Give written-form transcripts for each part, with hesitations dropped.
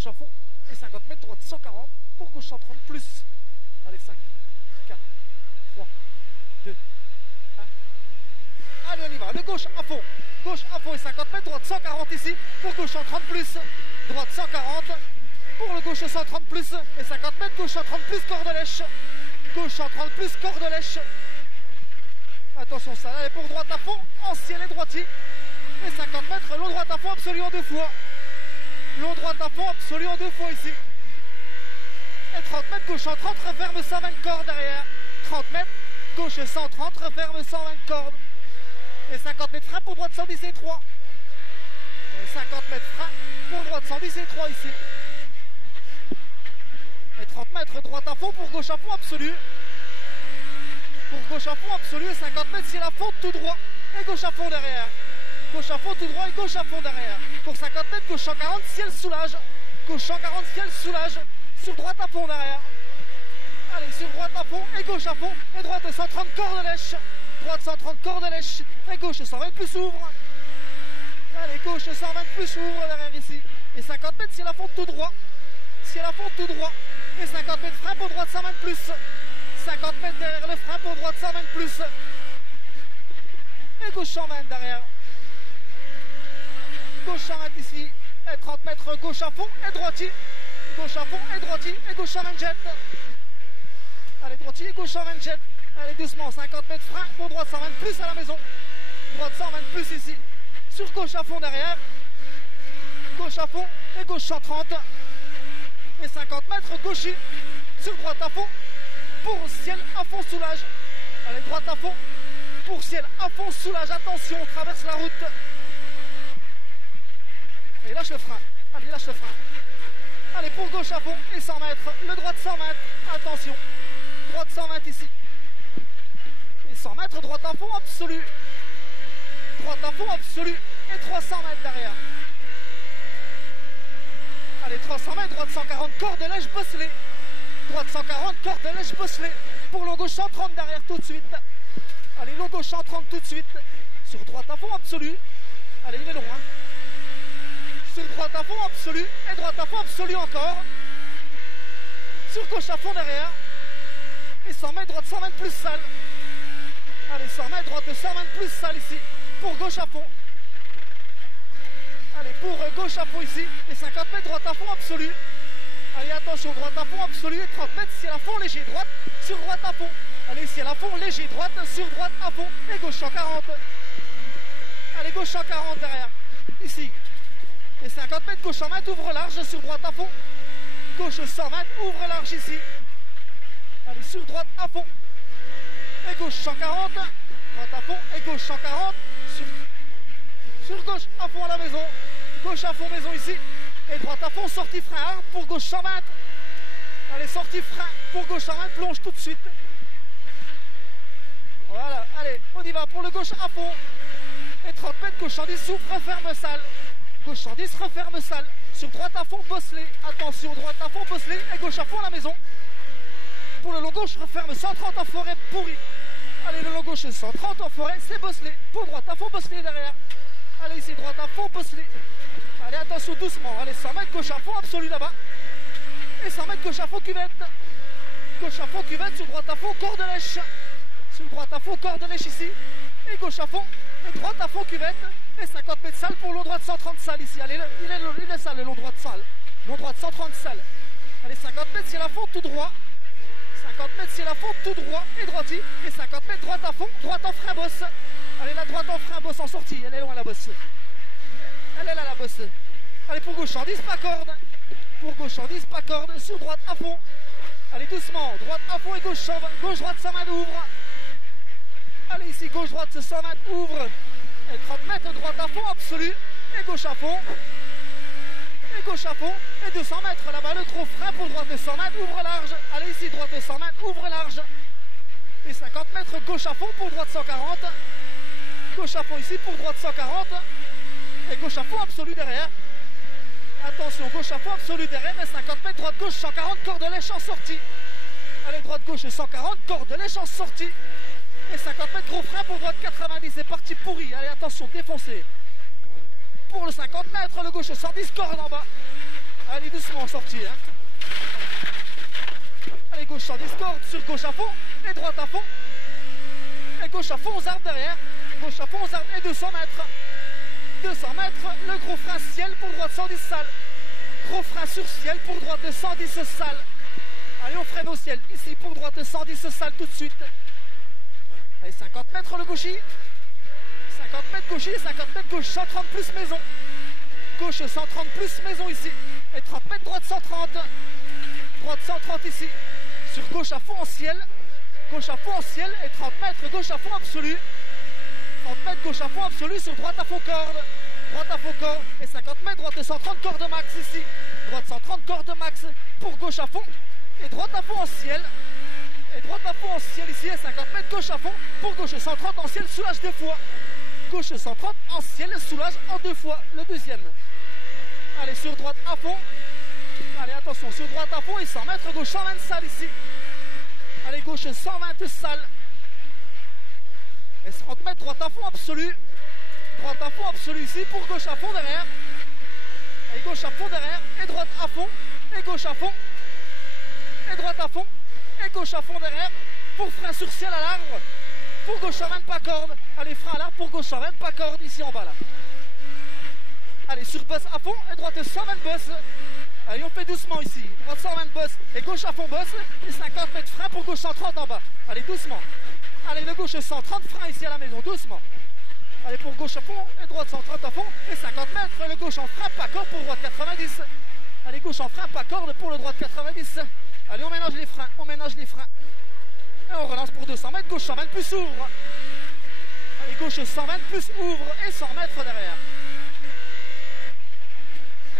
gauche à fond. Et 50 mètres, droite 140. Pour gauche 130 plus. Allez, 5, 4, 3, 2, 1. Allez, on y va. Le gauche à fond. Gauche à fond et 50 mètres, droite 140 ici. Pour gauche 130 plus. Droite 140. Pour le gauche 130 plus. Et 50 mètres, gauche 130 plus, corde lèche. Gauche 130 plus, corde lèche. Attention, ça. Allez, pour droite à fond, en ciel et droitier. Et 50 mètres, long droite à fond, absolu en 2 fois. Long droite à fond, absolu en 2 fois ici. Et 30 mètres, gauche 130, referme 120 cordes derrière. 30 mètres, gauche 130, referme 120 cordes. Et 50 mètres frein pour droite 110 et 3. Et 50 mètres frein pour droite 110 et 3 ici. Et 30 mètres, droite à fond pour gauche à fond, absolu. Pour gauche à fond, absolu. Et 50 mètres, ciel à fond, tout droit. Et gauche à fond derrière. Gauche à fond, tout droit et gauche à fond derrière. Pour 50 mètres, gauche 140, ciel soulage. Gauche 140, ciel soulage. Sur droite à fond derrière. Allez, sur droite à fond et gauche à fond. Et droite 130 corde lèche. Droite 130 corde lèche. Et gauche 120 plus ouvre. Allez, gauche 120 plus ouvre derrière ici. Et 50 mètres, ciel à fond tout droit. Ciel à fond tout droit. Et 50 mètres frein pour droite 120 plus. 50 mètres derrière le frein pour droite 120 plus. Et gauche 120 derrière. Gauche 120 ici. Et 30 mètres gauche à fond et droitier. Gauche à fond et droitier et gauche 120 jet. Allez, droitier et gauche 120 jet. Allez, doucement, 50 mètres frein pour droite 120 plus à la maison. Droite 120 plus ici. Sur gauche à fond derrière. Gauche à fond et gauche 130. Et 50 mètres gaucher. Sur droite à fond. Pour ciel à fond soulage. Allez, droite à fond. Pour ciel à fond soulage. Attention, on traverse la route. Et lâche le frein. Allez, lâche le frein. Allez, pour gauche à fond et 100 mètres. Le droite 100 mètres. Attention. Droite 120 ici. Et 100 mètres, droite à fond absolu. Droite à fond absolu. Et 300 mètres derrière. Allez, 300 mètres, droite 140, corde lèche bosselée. Droite 140, corde lèche bosselée. Pour long gauche 130 derrière tout de suite. Allez, long gauche 130 tout de suite. Sur droite à fond absolu. Allez, il est long, hein. Sur droite à fond absolu. Et droite à fond absolu encore. Sur gauche à fond derrière. Et 100 mètres, droite 120 plus sale. Allez, 100 mètres, droite 120 plus sale ici. Pour gauche à fond. Allez, pour gauche à fond ici. Et 50 mètres, droite à fond absolu. Allez, attention, droite à fond absolu. Et 30 mètres, ciel à fond, léger, droite. Sur droite à fond. Allez, ciel à fond, léger, droite. Sur droite à fond. Et gauche 140. Allez, gauche 140 derrière. Ici. Et 50 mètres, gauche 120, ouvre large. Sur droite à fond. Gauche 120, ouvre large ici. Allez, sur droite à fond. Et gauche 140. Droite à fond. Et gauche 140. Sur gauche à fond à la maison. Gauche à fond maison ici. Et droite à fond, sortie frein arbre pour gauche 120. Allez, sortie frein pour gauche 120, plonge tout de suite. Voilà, allez, on y va pour le gauche à fond. Et 30 mètres, gauche 110, souffle, referme salle. Gauche 110, referme salle. Sur droite à fond, bosselé. Attention, droite à fond, bosselé. Et gauche à fond à la maison. Pour le long gauche, referme 130 en forêt pourri. Allez, le long gauche 130 en forêt, c'est bosselé. Pour droite à fond, bosselé derrière. Allez, ici, droite à fond, bosselé. Allez, attention, doucement. Allez, 100 mètres, gauche à fond, absolu là-bas. Et 100 mètres, gauche à fond, cuvette. Gauche à fond, cuvette, sur droite à fond, corde lèche. Sur droite à fond, corde lèche ici. Et gauche à fond, et droite à fond, cuvette. Et 50 mètres salle pour long droite 130 salles ici. Allez, il est sale, le long droite salle. Long droite 130 salles. Allez, 50 mètres, ciel à fond, tout droit. 50 mètres, ciel à fond, tout droit et droitier. Et 50 mètres, droite à fond, droite en frein bosse. Allez, la droite en frein bosse en sortie. Elle est loin la bosse. Elle est là la bosse. Allez, pour gauche 110, pas corde. Pour gauche 110, pas corde. Sur droite à fond. Allez, doucement. Droite à fond et gauche 120. Gauche, droite 120, ouvre. Allez, ici, gauche, droite 120, ouvre. Et 30 mètres, droite à fond, absolu. Et gauche à fond. Et gauche à fond. Et 200 mètres là-bas, le gros frein pour droite de 100 mètres, ouvre large. Allez, ici, droite de 100 mètres, ouvre large. Et 50 mètres, gauche à fond pour droite 140. Gauche à fond ici pour droite 140. Et gauche à fond absolu derrière. Attention, gauche à fond absolu derrière. Et 50 mètres, droite gauche 140, corde lèche en sortie. Allez, droite gauche 140, corde lèche en sortie. Et 50 mètres, gros frein pour droite 90. C'est parti pourri. Allez, attention, défoncé. Pour le 50 mètres, le gauche 110, corde en bas. Allez, doucement en sortie. Hein. Allez, gauche 110 cordes sur gauche à fond et droite à fond. Et gauche à fond aux arbres derrière. Gauche à fond aux arbres et 200 mètres. 200 mètres, le gros frein ciel pour droite 110 salles. Gros frein sur ciel pour droite 110 salles. Allez, on freine au ciel. Ici pour droite 110 salles tout de suite. Allez, 50 mètres le gauchis. 50 mètres gauchis, 50 mètres gauche 130 plus maison. Gauche 130 plus maison ici. Et 30 mètres droite 130. Droite 130 ici. Sur gauche à fond en ciel. Gauche à fond en ciel et 30 mètres gauche à fond absolu. 30 mètres gauche à fond absolu sur droite à fond corde. Droite à fond corde et 50 mètres droite 130 corde max ici. Droite 130 corde max pour gauche à fond. Et droite à fond en ciel. Et droite à fond en ciel ici et 50 mètres gauche à fond pour gauche 130 en ciel soulage 2 fois. Gauche 130 en ciel soulage en 2 fois. Le deuxième. Allez sur droite à fond. Allez attention sur droite à fond et 100 mètres gauche 120 salles ici. Allez gauche 120 salles. Et 30 mètres droite à fond absolu. Droite à fond absolu ici pour gauche à fond derrière. Et gauche à fond derrière. Et droite à fond. Et gauche à fond. Et droite à fond. Et gauche à fond derrière. Pour frein sur ciel à l'arbre. Pour gauche à 20 pas corde. Allez frein à l'arbre pour gauche à 20 pas corde ici en bas là. Allez sur boss à fond. Et droite 120 boss. Allez on fait doucement ici. Droite 120 boss. Et gauche à fond boss. Et 50 mètres frein pour gauche 130 en bas. Allez doucement. Allez le gauche 130 frein ici à la maison. Doucement. Allez pour gauche à fond et droite 130 à fond et 50 mètres, le gauche en frein pas corde pour droite 90. Allez gauche en frein pas corde pour le droite 90. Allez on ménage les freins, Et on relance pour 200 mètres, gauche 120 plus ouvre. Allez gauche 120 plus ouvre et 100 mètres derrière.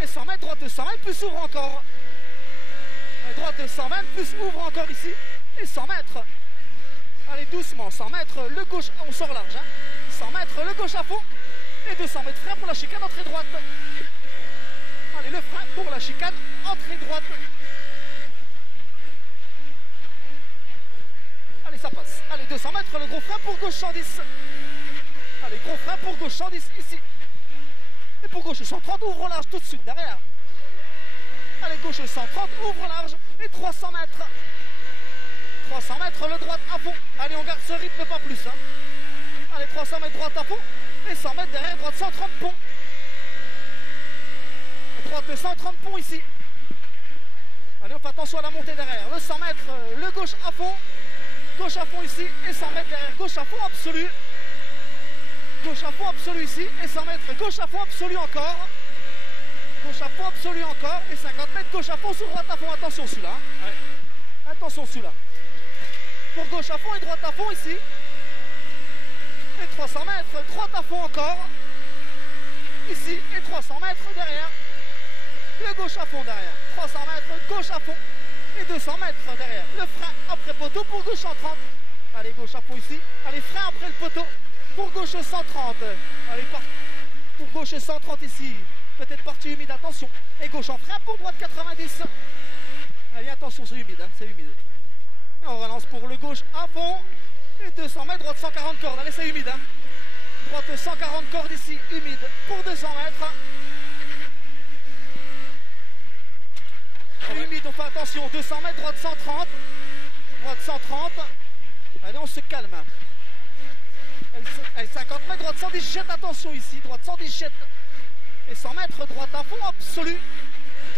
Et 100 mètres, droite 120 plus ouvre encore. Allez, droite 120 plus ouvre encore ici et 100 mètres. Allez doucement, 100 mètres, le gauche, on sort large. 100 mètres, le gauche à fond. Et 200 mètres frein pour la chicane, entrée droite. Allez, le frein pour la chicane, entrée droite. Allez, ça passe. Allez, 200 mètres, le gros frein pour gauche 110. Allez, gros frein pour gauche 110 ici. Et pour gauche 130, ouvre large tout de suite derrière. Allez, gauche 130, ouvre large. Et 300 mètres. 300 mètres, le droite à fond. Allez, on garde ce rythme, pas plus. Hein. Allez, 300 mètres droite à fond. Et 100 mètres derrière, droite 130 pont. Droite 130 pont ici. Allez, on fait attention à la montée derrière. Le 100 mètres, le gauche à fond. Gauche à fond ici. Et 100 mètres derrière, gauche à fond absolu. Gauche à fond absolu ici. Et 100 mètres, gauche à fond absolu encore. Gauche à fond absolu encore. Et 50 mètres, gauche à fond sur droite à fond. Attention celui-là. Ouais. Attention celui-là. Pour gauche à fond et droite à fond ici. Et 300 mètres, droite à fond encore. Ici et 300 mètres derrière. Le gauche à fond derrière. 300 mètres, gauche à fond. Et 200 mètres derrière. Le frein après poteau pour gauche 130. Allez, gauche à fond ici. Allez, frein après le poteau. Pour gauche 130. Allez, pour gauche 130 ici. Peut-être partie humide, attention. Et gauche en frein pour droite 90. Allez, attention, c'est humide, hein, c'est humide. Et on relance pour le gauche à fond. Et 200 mètres, droite 140 cordes. Allez, c'est humide. Hein. Droite 140 cordes ici, humide. Pour 200 mètres. Ouais. Humide, on fait attention. 200 mètres, droite 130. Droite 130. Allez, on se calme. Allez, 50 mètres, droite 110 jette. Attention ici. Droite 110 jette. Et 100 mètres, droite à fond absolu.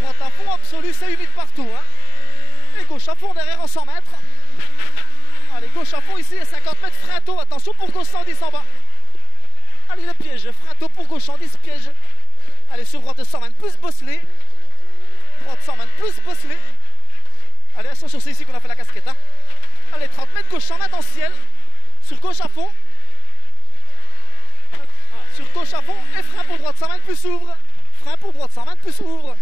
Droite à fond absolu, c'est humide partout. Hein. Et gauche à fond derrière en 100 mètres. Allez, gauche à fond ici et 50 mètres, frein tôt. Attention pour gauche 110 en bas. Allez, le piège, frein tôt pour gauche 110, piège. Allez, sur droite 120 plus bosselé. Droite 120 plus bosselé. Allez, attention, c'est ici qu'on a fait la casquette. Hein. Allez, 30 mètres, gauche 120 en ciel. Sur gauche à fond. Sur gauche à fond et frein pour droite 120 plus ouvre. Frein pour droite 120 plus ouvre.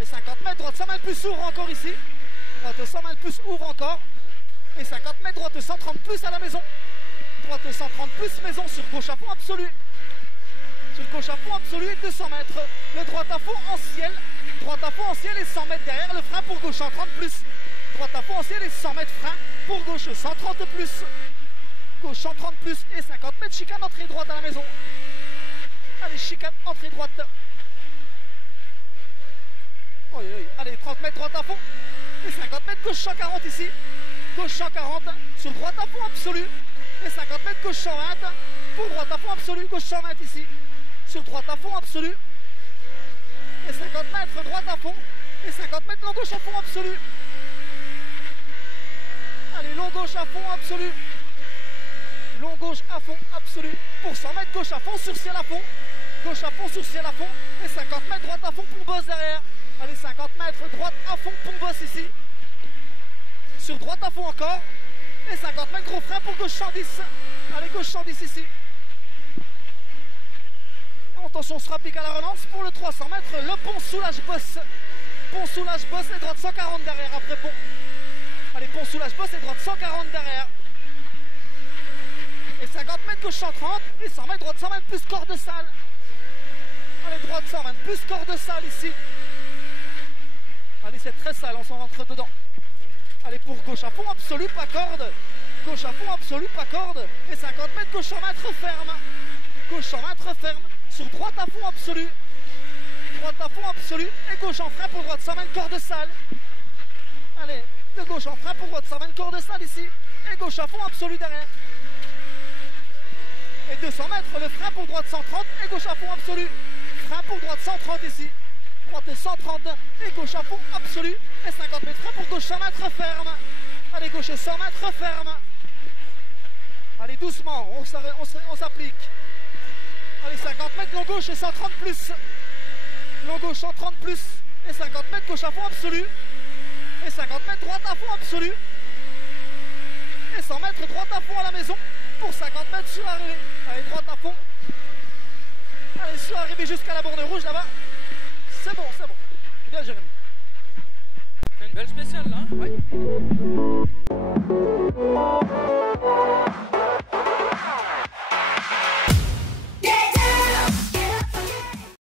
Et 50 mètres, droite 120 plus ouvre encore ici. Droite 120 plus ouvre encore. Et 50 mètres, droite 130 plus à la maison. Droite 130 plus maison sur gauche à fond absolu. Sur gauche à fond absolu et 200 mètres. Le droite à fond en ciel. Droite à fond en ciel et 100 mètres derrière. Le frein pour gauche 130 plus. Droite à fond en ciel et 100 mètres frein pour gauche 130 plus. Gauche 130 plus et 50 mètres chicane entrée droite à la maison. Allez, chicane entrée droite. Oui, oui. Allez, 30 mètres droite à fond. Et 50 mètres gauche 140 ici. Gauche 140 sur droite à fond absolu. Et 50 mètres gauche 120 pour droite à fond absolu. Gauche 120 ici. Sur droite à fond absolu. Et 50 mètres droite à fond. Et 50 mètres long gauche à fond absolu. Allez, long gauche à fond absolu. Long gauche à fond absolu. Pour 100 mètres gauche à fond sur ciel à fond. Gauche à fond sur ciel à fond. Et 50 mètres droite à fond pour bosse derrière. Allez, 50 mètres droite à fond pour bosse ici. Sur droite à fond encore. Et 50 mètres gros frein pour gauche 110. Allez, gauche 110 ici. Attention, on se rapplique à la relance pour le 300 mètres. Le pont soulage bosse. Pont soulage bosse et droite 140 derrière après pont. Allez, pont soulage bosse et droite 140 derrière. Et 50 mètres gauche 130. Et 100 mètres droite 120 plus corps de salle. Allez, droite 120 plus corps de salle ici. Allez, c'est très sale, on s'en rentre dedans. Allez, pour gauche à fond absolu, pas corde. Gauche à fond absolu, pas corde. Et 50 mètres gauche 120 referme. Gauche 120 referme. Sur droite à fond absolu. Droite à fond absolu. Et gauche en frein pour droite 120 corps de salle. Allez, de gauche en frein pour droite 120 corps de salle ici. Et gauche à fond absolu derrière. Et 200 mètres, le frein pour droite 130 et gauche à fond absolu. Frein pour droite 130 ici. Droite 130 et gauche à fond absolu. Et 50 mètres frein pour gauche 100 mètres referme. Allez, gauche 100 mètres referme. Allez, doucement, on s'applique. Allez, 50 mètres long gauche et 130 plus. Long gauche 130 plus. Et 50 mètres gauche à fond absolu. Et 50 mètres droite à fond absolu. Et 100 mètres droite à fond à la maison. Pour 50 mètres sur l'arrivée. Allez, droite à fond. Allez, sur l'arrivée jusqu'à la borne rouge là-bas. C'est bon, c'est bon. Bien, Jérémy. C'est une belle spéciale là. Oui.